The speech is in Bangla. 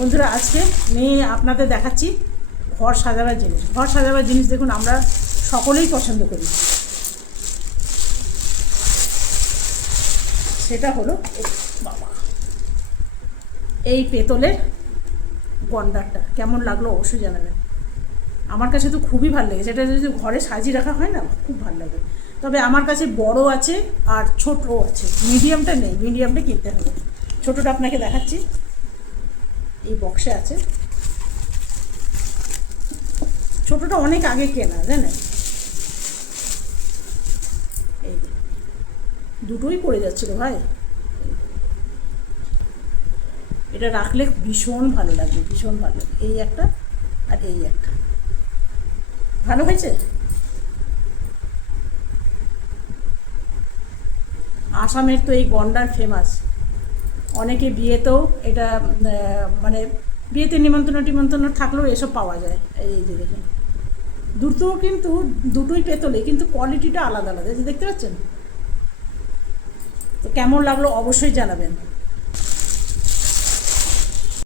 বন্ধুরা আজকে নিয়ে আপনাদের দেখাচ্ছি ঘর সাজাবার জিনিস। ঘর সাজাবার জিনিস দেখুন আমরা সকলেই পছন্দ করি। সেটা হলো বাবা এই পেতলের গন্ডারটা কেমন লাগলো অবশ্যই জানাবেন। আমার কাছে তো খুবই ভালো লেগেছে। এটা যদি ঘরে সাজিয়ে রাখা হয় না খুব ভালো লাগে। তবে আমার কাছে বড় আছে আর ছোটও আছে, মিডিয়ামটা নেই, মিডিয়ামটা কিনতে হবে। ছোটোটা আপনাকে দেখাচ্ছি, এই বক্সে আছে। ছোটোটা অনেক আগে কেনা জানেন, এই দুটোই পড়ে যাচ্ছিল ভাই। এটা রাখলে ভীষণ ভালো লাগবে, ভীষণ ভালো লাগবে। এই একটা আর এই একটা, ভালো হয়েছে। আসামের তো এই গন্ডার ফেমাস, অনেকে বিয়েতেও এটা মানে বিয়েতে নিমন্ত্রণ থাকলেও এসব পাওয়া যায়। এই যে দেখুন দুটোও কিন্তু দুটোই পেতলে, কিন্তু কোয়ালিটিটা আলাদা আলাদা, যে দেখতে পাচ্ছেন। তো কেমন লাগলো অবশ্যই জানাবেন।